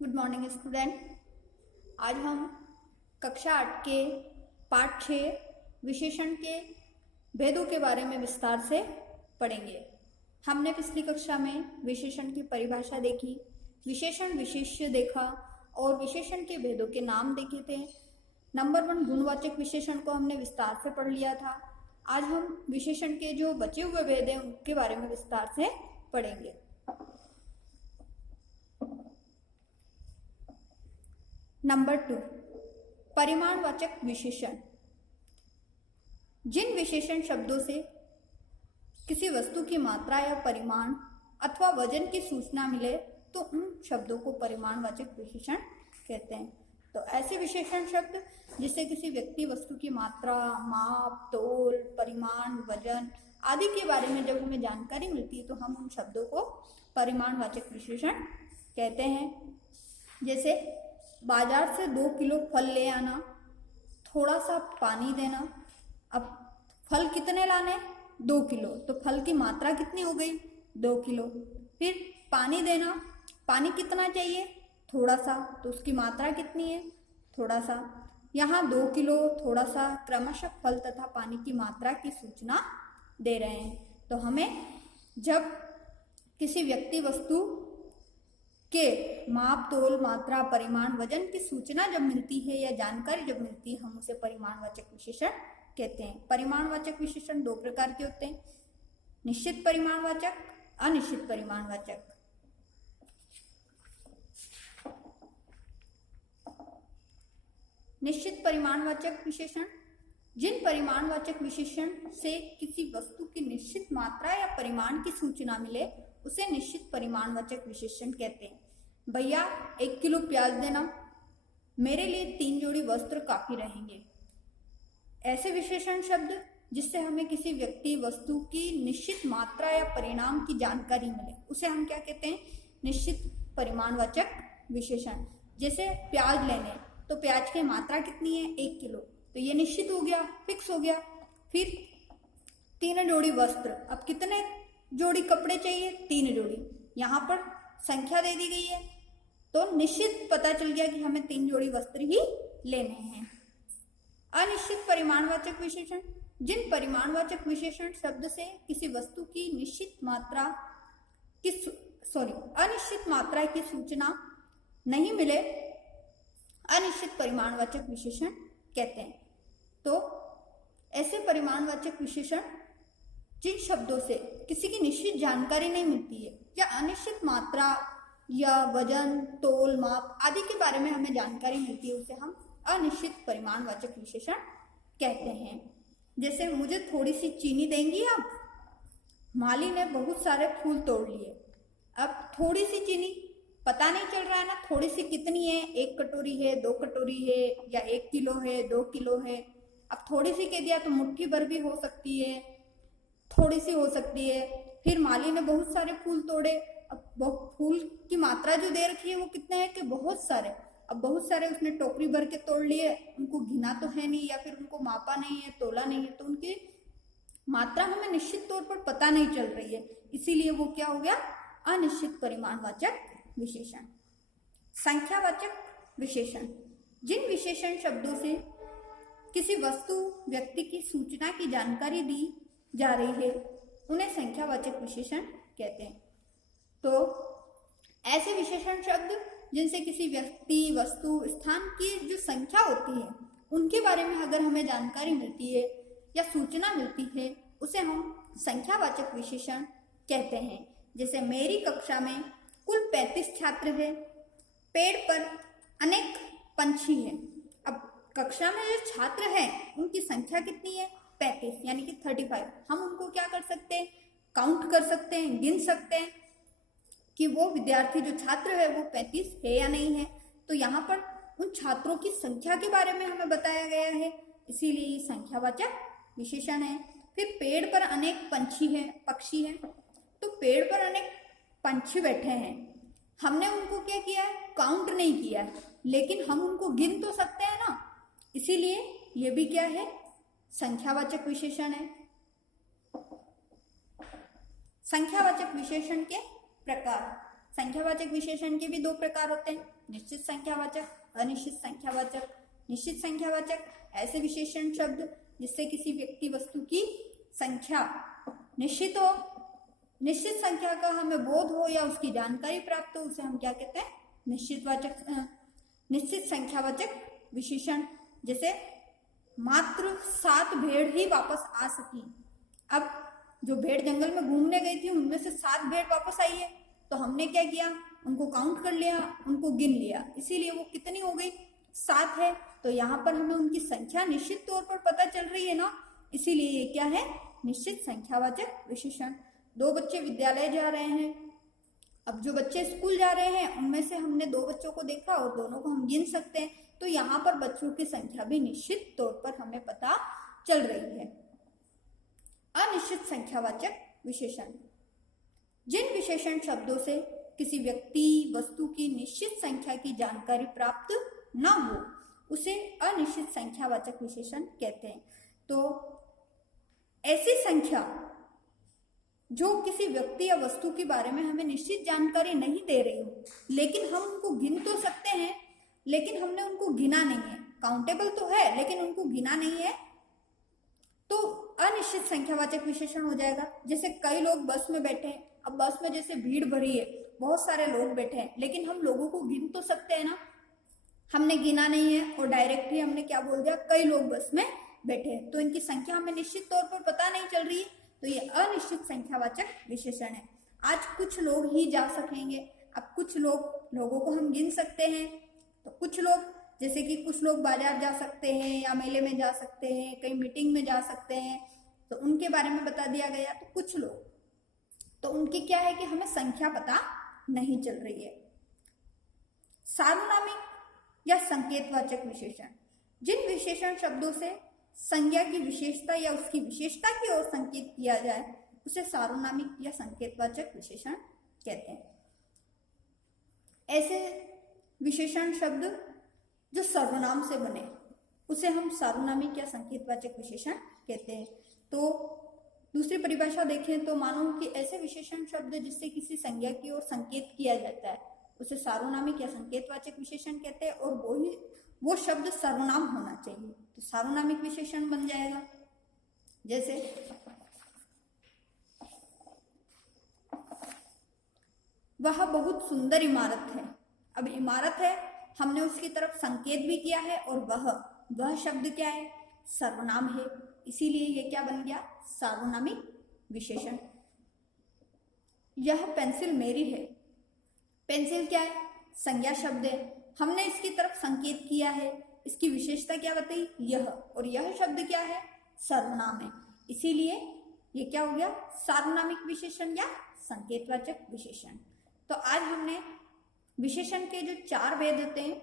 Good morning student. आज हम कक्षा 8 के पाठ 6 विशेषण के भेदों के बारे में विस्तार से पढ़ेंगे। हमने पिछली कक्षा में विशेषण की परिभाषा देखी, विशेषण विशेष्य देखा और विशेषण के भेदों के नाम देखे थे। नंबर 1 गुणवाचक विशेषण को हमने विस्तार से पढ़ लिया था। आज हम विशेषण के जो बचे हुए भेद हैं उनके बारे में विस्तार से पढ़ेंगे। नंबर 2 परिमाणवाचक विशेषण। जिन विशेषण शब्दों से किसी वस्तु की मात्रा या परिमाण अथवा वजन की सूचना मिले तो उन शब्दों को परिमाणवाचक विशेषण कहते हैं। तो ऐसे विशेषण शब्द जिससे किसी व्यक्ति वस्तु की मात्रा, माप, तोल, परिमाण, वजन आदि के बारे में जब हमें जानकारी मिलती है तो हम उन शब्दों को परिमाणवाचक विशेषण कहते हैं। जैसे बाजार से 2 किलो फल ले आना, थोड़ा सा पानी देना। अब फल कितने लाने? 2 किलो, तो फल की मात्रा कितनी हो गई? 2 किलो। फिर पानी देना, पानी कितना चाहिए? थोड़ा सा, तो उसकी मात्रा कितनी है? थोड़ा सा। यहाँ 2 किलो, थोड़ा सा, क्रमशः फल तथा पानी की मात्रा की सूचना दे रहे हैं। तो हमें जब किसी व्यक्ति वस्तु के माप, तोल, मात्रा, परिमाण, वजन की सूचना जब मिलती है या जानकारी जब मिलती है हम उसे परिमाणवाचक विशेषण कहते हैं। परिमाणवाचक विशेषण 2 प्रकार के होते हैं, निश्चित परिमाणवाचक, अनिश्चित परिमाणवाचक। निश्चित परिमाणवाचक विशेषण जिन परिमाणवाचक विशेषण से किसी वस्तु की निश्चित मात्रा या परिमाण की सूचना मिले उसे निश्चित परिमाणवाचक विशेषण कहते हैं। भैया 1 किलो प्याज देना, मेरे लिए 3 जोड़ी वस्त्र काफी रहेंगे। ऐसे विशेषण शब्द जिससे हमें किसी व्यक्ति, वस्तु की निश्चित मात्रा या परिणाम की जानकारी मिले उसे हम क्या कहते हैं? निश्चित परिमाणवाचक विशेषण। जैसे प्याज लेने, तो प्याज की मात्रा कितनी है? 1 किलो, तो ये निश्चित हो गया, फिक्स हो गया। फिर 3 जोड़ी वस्त्र, अब कितने जोड़ी कपड़े चाहिए? 3 जोड़ी। यहाँ पर संख्या दे दी गई है तो निश्चित पता चल गया कि हमें 3 जोड़ी वस्त्र ही लेने हैं। अनिश्चित परिमाणवाचक विशेषण जिन परिमाणवाचक विशेषण शब्द से किसी वस्तु की अनिश्चित मात्रा की सूचना नहीं मिले अनिश्चित परिमाणवाचक विशेषण कहते हैं। तो ऐसे परिमाणवाचक विशेषण जिन शब्दों से किसी की निश्चित जानकारी नहीं मिलती है या अनिश्चित मात्रा या वजन, तोल, माप आदि के बारे में हमें जानकारी मिलती है उसे हम अनिश्चित परिमाणवाचक विशेषण कहते हैं। जैसे मुझे थोड़ी सी चीनी देंगी आप? माली ने बहुत सारे फूल तोड़ लिए। अब थोड़ी सी चीनी, पता नहीं चल रहा है ना थोड़ी सी कितनी है, 1 कटोरी है, 2 कटोरी है या 1 किलो है, 2 किलो है। अब थोड़ी सी कह दिया तो मुट्ठी भर भी हो सकती है, थोड़ी सी हो सकती है। फिर माली ने बहुत सारे फूल तोड़े, अब फूल की मात्रा जो दे रखी है वो कितने हैं? कि बहुत सारे। अब बहुत सारे उसने टोकरी भर के तोड़ लिए, उनको गिना तो है नहीं या फिर उनको मापा नहीं है, तोला नहीं है, तो उनकी मात्रा हमें निश्चित तौर पर पता नहीं चल रही है, इसीलिए वो क्या हो गया? अनिश्चित परिमाणवाचक विशेषण। संख्यावाचक विशेषण जिन विशेषण शब्दों से किसी वस्तु, व्यक्ति की सूचना की जानकारी दी जा रही है उन्हें संख्यावाचक विशेषण कहते हैं। तो ऐसे विशेषण शब्द जिनसे किसी व्यक्ति, वस्तु, स्थान की जो संख्या होती है उनके बारे में अगर हमें जानकारी मिलती है या सूचना मिलती है उसे हम संख्यावाचक विशेषण कहते हैं। जैसे मेरी कक्षा में कुल 35 छात्र हैं, पेड़ पर अनेक पंछी हैं। अब कक्षा में जो छात्र हैं उनकी संख्या कितनी है? 35, यानी कि 35। हम उनको क्या कर सकते हैं? काउंट कर सकते हैं, गिन सकते हैं कि वो विद्यार्थी जो छात्र है वो 35 है या नहीं है। तो यहाँ पर उन छात्रों की संख्या के बारे में हमें बताया गया है, इसीलिए ये संख्यावाचक विशेषण है। फिर पेड़ पर अनेक पंछी हैं, पक्षी हैं, तो पेड़ पर अनेक पंछी बैठे हैं, हमने उनको क्या किया है? काउंट नहीं किया है, लेकिन हम उनको गिन तो सकते हैं ना, इसीलिए ये भी क्या है? संख्यावाचक विशेषण है। संख्यावाचक विशेषण के प्रकार। संख्यावाचक विशेषण के भी दो प्रकार होते हैं, निश्चित संख्यावाचक, अनिश्चित संख्यावाचक। निश्चित संख्यावाचक ऐसे विशेषण शब्द जिससे किसी व्यक्ति वस्तु की संख्या निश्चित हो, निश्चित संख्या का हमें बोध हो या उसकी जानकारी प्राप्त हो, उसे हम क्या कहते हैं, निश्चित संख्यावाचक विशेषण। जैसे मात्र 7 भेड़ ही वापस आ सकी। अब जो भेड़ जंगल में घूमने गई थी उनमें से 7 भेड़ वापस आई है, तो हमने क्या किया, उनको काउंट कर लिया, उनको गिन लिया, इसीलिए वो कितनी हो गई, 7 है। तो यहाँ पर हमें उनकी संख्या निश्चित तौर पर पता चल रही है ना, इसीलिए ये क्या है, निश्चित संख्यावाचक विशेषण। 2 बच्चे विद्यालय जा रहे हैं। अब जो बच्चे स्कूल जा रहे हैं उनमें से हमने 2 बच्चों को देखा और दोनों को हम गिन सकते हैं, तो यहाँ पर बच्चों की संख्या भी निश्चित तौर पर हमें पता चल रही है। अनिश्चित संख्यावाचक विशेषण, जिन विशेषण शब्दों से किसी व्यक्ति वस्तु की निश्चित संख्या की जानकारी प्राप्त न हो उसे अनिश्चित संख्यावाचक विशेषण कहते हैं। तो ऐसी संख्या जो किसी व्यक्ति या वस्तु के बारे में हमें निश्चित जानकारी नहीं दे रही हो, लेकिन हम उनको गिन तो सकते हैं, लेकिन हमने उनको गिना नहीं है, काउंटेबल तो है लेकिन उनको गिना नहीं है, तो अनिश्चित संख्यावाचक विशेषण हो जाएगा। जैसे कई लोग बस में बैठे हैं, अब बस में जैसे भीड़ भरी है, बहुत सारे लोग बैठे हैं, लेकिन हम लोगों को गिन तो सकते हैं ना, हमने गिना नहीं है और डायरेक्ट ही हमने क्या बोल दिया, कई लोग बस में बैठे हैं, तो इनकी संख्या हमें निश्चित तौर पर पता नहीं चल रही है, तो ये अनिश्चित संख्यावाचक विशेषण है। आज कुछ लोग ही जा सकेंगे, अब कुछ लोगों को हम गिन सकते हैं, तो कुछ लोग जैसे कि कुछ लोग बाजार जा सकते हैं या मेले में जा सकते हैं, कहीं मीटिंग में जा सकते हैं, तो उनके बारे में बता दिया गया। तो कुछ लोग, तो उनकी क्या है कि हमें संख्या पता नहीं चल रही है। सार्वनामिक या संकेतवाचक विशेषण, जिन विशेषण शब्दों से संज्ञा की विशेषता या उसकी विशेषता की ओर संकेत किया जाए उसे सार्वनामिक या संकेतवाचक विशेषण कहते हैं। ऐसे विशेषण शब्द जो सर्वनाम से बने उसे हम सार्वनामिक या संकेतवाचक विशेषण कहते हैं। तो दूसरी परिभाषा देखें तो मानो कि ऐसे विशेषण शब्द जिससे किसी संज्ञा की ओर संकेत किया जाता है उसे सार्वनामिक या संकेतवाचक विशेषण कहते हैं, और वो शब्द सर्वनाम होना चाहिए, तो सार्वनामिक विशेषण बन जाएगा। जैसे वह बहुत सुंदर इमारत है। अब इमारत है, हमने उसकी तरफ संकेत भी किया है, और वह शब्द क्या है, सर्वनाम है, इसीलिए ये क्या बन गया, सार्वनामिक विशेषण। यह पेंसिल मेरी है। पेंसिल क्या है, संज्ञा शब्द है, हमने इसकी तरफ संकेत किया है, इसकी विशेषता क्या बताई, यह, और यह शब्द क्या है, सर्वनाम है, इसीलिए ये क्या हो गया, सार्वनामिक विशेषण या संकेतवाचक विशेषण। तो आज हमने विशेषण के जो 4 भेद होते हैं,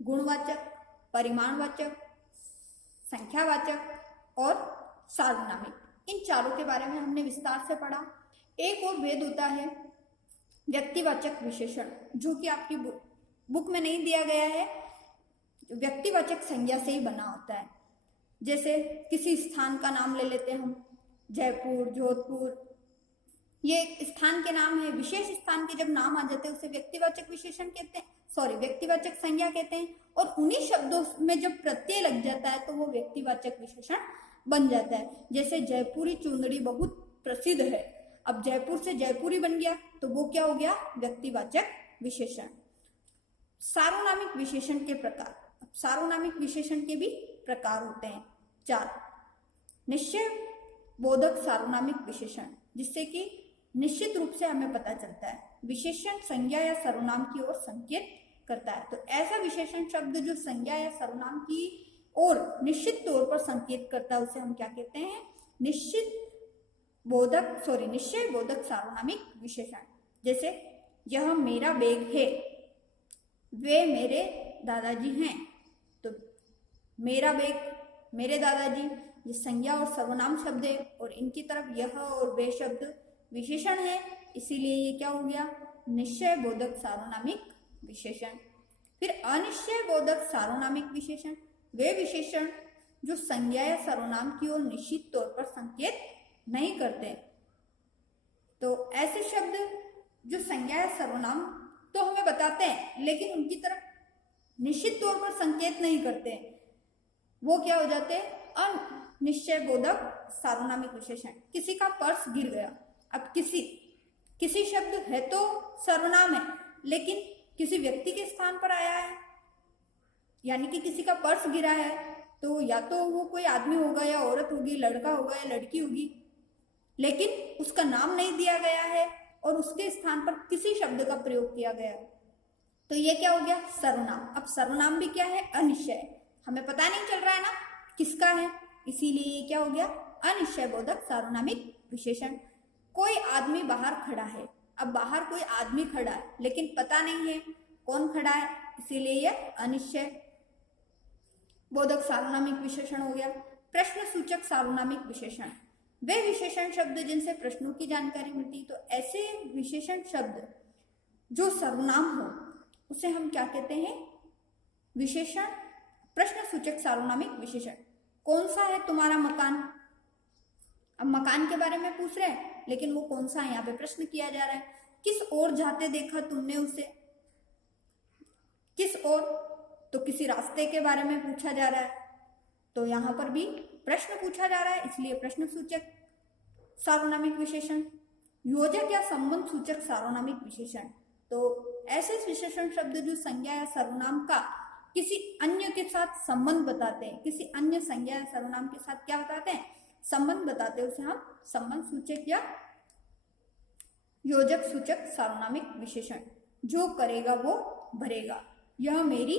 गुणवाचक, परिमाणवाचक, संख्यावाचक और सार्वनामिक, इन चारों के बारे में हमने विस्तार से पढ़ा। एक और भेद होता है व्यक्तिवाचक विशेषण, जो कि आपकी बुक में नहीं दिया गया है, व्यक्तिवाचक संज्ञा से ही बना होता है। जैसे किसी स्थान का नाम ले लेते हैं हम, जयपुर, जोधपुर, ये स्थान के नाम है, विशेष स्थान के जब नाम आ जाते हैं उसे व्यक्तिवाचक विशेषण कहते हैं, व्यक्तिवाचक संज्ञा कहते हैं, और उन्हीं शब्दों में जब प्रत्यय लग जाता है तो वो व्यक्तिवाचक विशेषण बन जाता है। जैसे जयपुरी चुंदड़ी बहुत प्रसिद्ध है, अब जयपुर से जयपुरी बन गया तो वो क्या हो गया, व्यक्तिवाचक विशेषण। सार्वनामिक विशेषण के प्रकार, अब सार्वनामिक विशेषण के भी प्रकार होते हैं 4। निश्चय बोधक सार्वनामिक विशेषण, जिससे कि निश्चित रूप से हमें पता चलता है विशेषण संज्ञा या सर्वनाम की ओर संकेत करता है। तो ऐसा विशेषण शब्द जो संज्ञा या सर्वनाम की ओर निश्चित तौर पर संकेत करता है उसे हम क्या कहते हैं, निश्चय बोधक सार्वनामिक विशेषण। जैसे यह मेरा बैग है, वे मेरे दादाजी हैं, तो मेरा बैग, मेरे दादाजी, ये संज्ञा और सर्वनाम शब्द है, और इनकी तरफ यह और वे शब्द विशेषण है, इसीलिए ये क्या हो गया, निश्चय बोधक सार्वनामिक विशेषण। फिर अनिश्चय बोधक सार्वनामिक विशेषण, वे विशेषण जो संज्ञा या सर्वनाम की ओर निश्चित तौर पर संकेत नहीं करते। तो ऐसे शब्द जो संज्ञा या सर्वनाम तो हमें बताते हैं लेकिन उनकी तरफ निश्चित तौर पर संकेत नहीं करते हैं, वो क्या हो जाते हैं अनिश्चय बोधक सार्वनामिक विशेषण। किसी का पर्स गिर गया, अब किसी शब्द है तो सर्वनाम है लेकिन किसी व्यक्ति के स्थान पर आया है, यानी कि किसी का पर्स गिरा है तो या तो वो कोई आदमी होगा या औरत होगी, लड़का होगा या लड़की होगी, लेकिन उसका नाम नहीं दिया गया है और उसके स्थान पर किसी शब्द का प्रयोग किया गया है, तो ये क्या हो गया सर्वनाम। अब सर्वनाम भी क्या है अनिश्चय, हमें पता नहीं चल रहा है ना किसका है, इसीलिए ये क्या हो गया अनिश्चय बोधक सार्वनामिक विशेषण। कोई आदमी बाहर खड़ा है, अब बाहर कोई आदमी खड़ा है लेकिन पता नहीं है कौन खड़ा है, इसीलिए ये अनिश्चय बोधक सार्वनामिक विशेषण हो गया। प्रश्न सूचक सार्वनामिक विशेषण, वे विशेषण शब्द जिनसे प्रश्नों की जानकारी मिलती, तो ऐसे विशेषण शब्द जो सर्वनाम हो उसे हम क्या कहते हैं विशेषण प्रश्न सूचक सार्वनामिक विशेषण। कौन सा है तुम्हारा मकान, अब मकान के बारे में पूछ रहे हैं लेकिन वो कौन सा है यहाँ पे प्रश्न किया जा रहा है। किस ओर जाते देखा तुमने उसे, किस ओर, तो किसी रास्ते के बारे में पूछा जा रहा है, तो यहाँ पर भी प्रश्न पूछा जा रहा है इसलिए प्रश्न सूचक सार्वनामिक विशेषण। योजक या संबंध सूचक सार्वनामिक विशेषण, तो ऐसे विशेषण शब्द जो संज्ञा या सर्वनाम का किसी अन्य के साथ संबंध बताते हैं, किसी अन्य संज्ञा या सर्वनाम के साथ क्या बताते हैं संबंध बताते हैं, उसे हम संबंध सूचक या योजक सूचक सार्वनामिक विशेषण। जो करेगा वो भरेगा, यह मेरी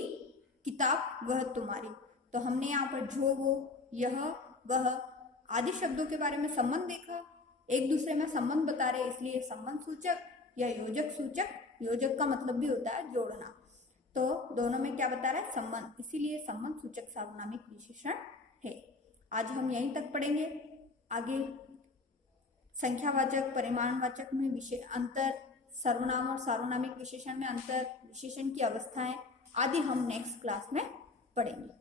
किताब वह तुम्हारी, तो हमने यहाँ पर जो वो यह वह आदि शब्दों के बारे में संबंध देखा, एक दूसरे में संबंध बता रहे इसलिए संबंध सूचक या योजक सूचक। योजक का मतलब भी होता है जोड़ना, तो दोनों में क्या बता रहा है संबंध, इसीलिए संबंध सूचक सार्वनामिक विशेषण है। आज हम यहीं तक पढ़ेंगे, आगे संख्यावाचक परिमाणवाचक में विषय अंतर, सर्वनाम और सार्वनामिक विशेषण में अंतर, विशेषण की अवस्थाएं आदि हम नेक्स्ट क्लास में पढ़ेंगे।